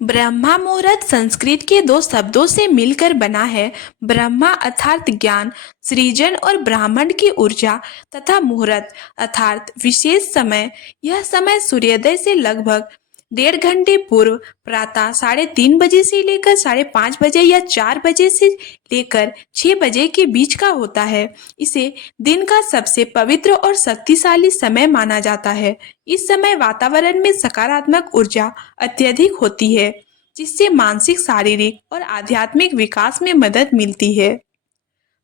ब्रह्मा मुहूर्त संस्कृत के दो शब्दों से मिलकर बना है। ब्रह्मा अर्थात ज्ञान, सृजन और ब्राह्मण की ऊर्जा तथा मुहूर्त अर्थात विशेष समय। यह समय सूर्योदय से लगभग 1.5 घंटे पूर्व प्रातः 3:30 से लेकर 5:30 या 4 बजे से लेकर 6 बजे के बीच का होता है। इसे दिन का सबसे पवित्र और शक्तिशाली समय माना जाता है। इस समय वातावरण में सकारात्मक ऊर्जा अत्यधिक होती है, जिससे मानसिक, शारीरिक और आध्यात्मिक विकास में मदद मिलती है।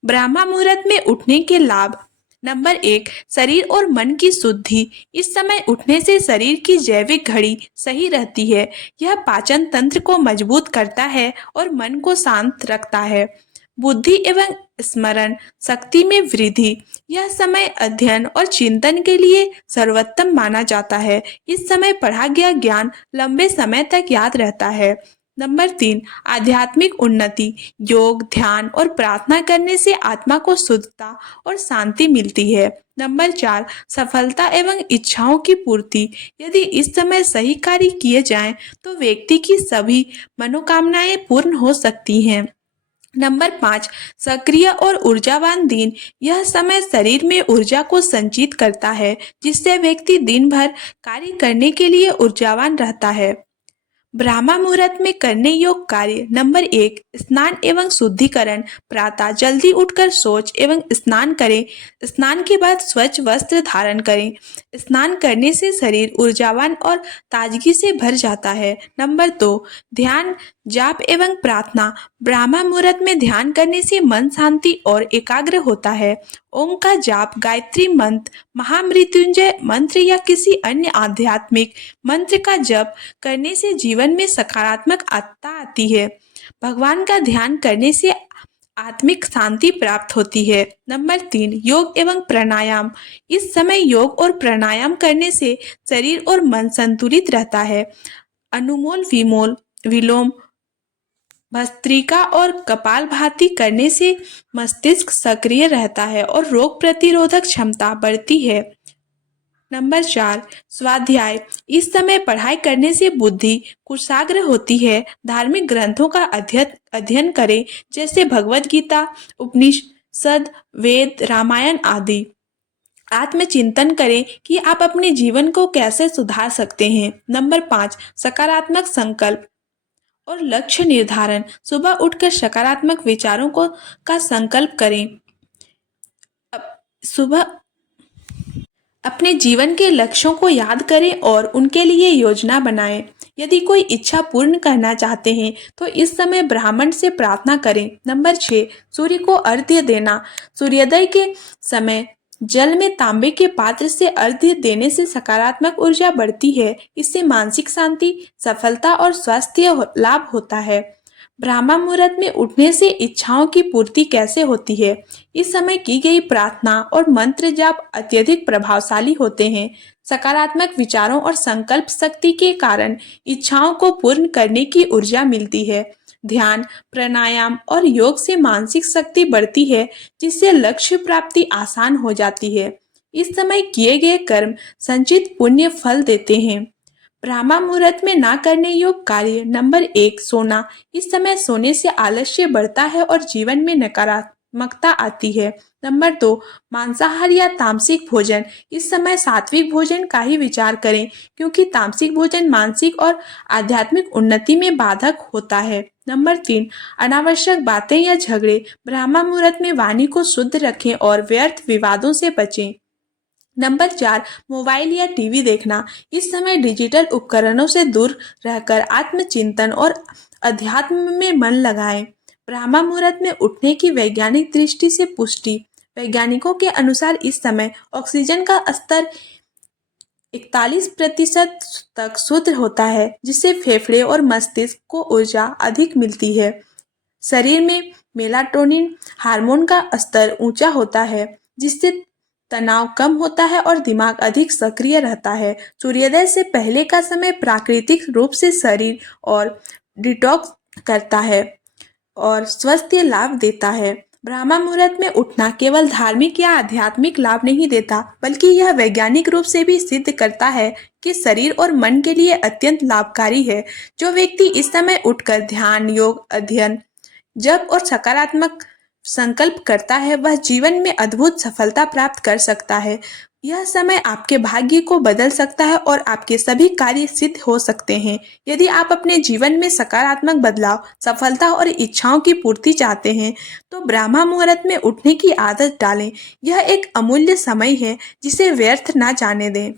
ब्रह्मा मुहूर्त में उठने के लाभ। नंबर 1, शरीर और मन की शुद्धि। इस समय उठने से शरीर की जैविक घड़ी सही रहती है। यह पाचन तंत्र को मजबूत करता है और मन को शांत रखता है। बुद्धि एवं स्मरण शक्ति में वृद्धि। यह समय अध्ययन और चिंतन के लिए सर्वोत्तम माना जाता है। इस समय पढ़ा गया ज्ञान लंबे समय तक याद रहता है। नंबर 3, आध्यात्मिक उन्नति। योग, ध्यान और प्रार्थना करने से आत्मा को शुद्धता और शांति मिलती है। नंबर 4, सफलता एवं इच्छाओं की पूर्ति। यदि इस समय सही कार्य किए जाएं, तो व्यक्ति की सभी मनोकामनाएं पूर्ण हो सकती हैं। नंबर 5, सक्रिय और ऊर्जावान दिन। यह समय शरीर में ऊर्जा को संचित करता है, जिससे व्यक्ति दिन भर कार्य करने के लिए ऊर्जावान रहता है। ब्रह्मा मुहूर्त में करने योग्य कार्य। नंबर 1, स्नान एवं शुद्धिकरण। प्रातः जल्दी उठकर शौच एवं स्नान करें। स्नान के बाद स्वच्छ वस्त्र धारण करें। स्नान करने से शरीर ऊर्जावान और ताजगी से भर जाता है। नंबर 2, ध्यान, जाप एवं प्रार्थना। ब्रह्मा मुहूर्त में ध्यान करने से मन शांति और एकाग्र होता है। ओम का जाप, गायत्री मंत्र, महामृत्युंजय मंत्र या किसी अन्य आध्यात्मिक मंत्र का जप करने से जीवन में सकारात्मकता आती है। भगवान का ध्यान करने से आत्मिक शांति प्राप्त होती है। नंबर 3, योग एवं प्राणायाम। इस समय योग और प्राणायाम करने से शरीर और मन संतुलित रहता है। अनुलोम विलोम, भस्त्रिका और कपालभाति करने से मस्तिष्क सक्रिय रहता है और रोग प्रतिरोधक क्षमता बढ़ती है। नंबर 4, स्वाध्याय। इस समय पढ़ाई करने से बुद्धि कुशाग्र होती है। धार्मिक ग्रंथों का अध्ययन करें, जैसे भगवद गीता, उपनिषद, वेद, रामायण आदि। आत्मचिंतन करें कि आप अपने जीवन को कैसे सुधार सकते हैं। नंबर 5, सकारात्मक संकल्प और लक्ष्य निर्धारण। सुबह उठकर सकारात्मक विचारों का संकल्प करें। सुबह अपने जीवन के लक्ष्यों को याद करें और उनके लिए योजना बनाएं। यदि कोई इच्छा पूर्ण करना चाहते हैं, तो इस समय ब्राह्मण से प्रार्थना करें। नंबर 6, सूर्य को अर्घ्य देना। सूर्योदय के समय जल में तांबे के पात्र से अर्घ्य देने से सकारात्मक ऊर्जा बढ़ती है। इससे मानसिक शांति, सफलता और स्वास्थ्य लाभ होता है। ब्रह्मा मुहूर्त में उठने से इच्छाओं की पूर्ति कैसे होती है? इस समय की गई प्रार्थना और मंत्र जाप अत्यधिक प्रभावशाली होते हैं। सकारात्मक विचारों और संकल्प शक्ति के कारण इच्छाओं को पूर्ण करने की ऊर्जा मिलती है। ध्यान, प्राणायाम और योग से मानसिक शक्ति बढ़ती है, जिससे लक्ष्य प्राप्ति आसान हो जाती है। इस समय किए गए कर्म संचित पुण्य फल देते हैं। ब्रह्मा मुहूर्त में ना करने योग्य कार्य। नंबर 1, सोना। इस समय सोने से आलस्य बढ़ता है और जीवन में नकारात्मकता आती है। नंबर 2, मांसाहार या तामसिक भोजन। इस समय सात्विक भोजन का ही विचार करें, क्योंकि तामसिक भोजन मानसिक और आध्यात्मिक उन्नति में बाधक होता है। नंबर 3, अनावश्यक बातें या झगड़े। ब्रह्मा मुहूर्त में वाणी को शुद्ध रखें और व्यर्थ विवादों से बचें। नंबर 4, मोबाइल या टीवी देखना। इस समय डिजिटल उपकरणों से दूर रहकर आत्मचिंतन और अध्यात्म में मन लगाएं। ब्रह्मा मुहूर्त में उठने की वैज्ञानिक दृष्टि से पुष्टि। वैज्ञानिकों के अनुसार इस समय ऑक्सीजन का स्तर 41% तक शुद्ध होता है, जिससे फेफड़े और मस्तिष्क को ऊर्जा अधिक मिलती है। शरीर में मेलाटोनिन हार्मोन का स्तर ऊंचा होता है, जिससे तनाव कम होता है और दिमाग अधिक सक्रिय रहता है। सूर्योदय से पहले का समय प्राकृतिक रूप से शरीर और डिटॉक्स करता है और स्वस्थ लाभ देता है। ब्रह्म मुहूर्त में उठना केवल धार्मिक या आध्यात्मिक लाभ नहीं देता, बल्कि यह वैज्ञानिक रूप से भी सिद्ध करता है कि शरीर और मन के लिए अत्यंत लाभकारी है। जो व्यक्ति इस समय उठकर ध्यान, योग, अध्ययन, जप और सकारात्मक संकल्प करता है, वह जीवन में अद्भुत सफलता प्राप्त कर सकता है। यह समय आपके भाग्य को बदल सकता है और आपके सभी कार्य सिद्ध हो सकते हैं। यदि आप अपने जीवन में सकारात्मक बदलाव, सफलता और इच्छाओं की पूर्ति चाहते हैं, तो ब्रह्म मुहूर्त में उठने की आदत डालें। यह एक अमूल्य समय है, जिसे व्यर्थ ना जाने दें।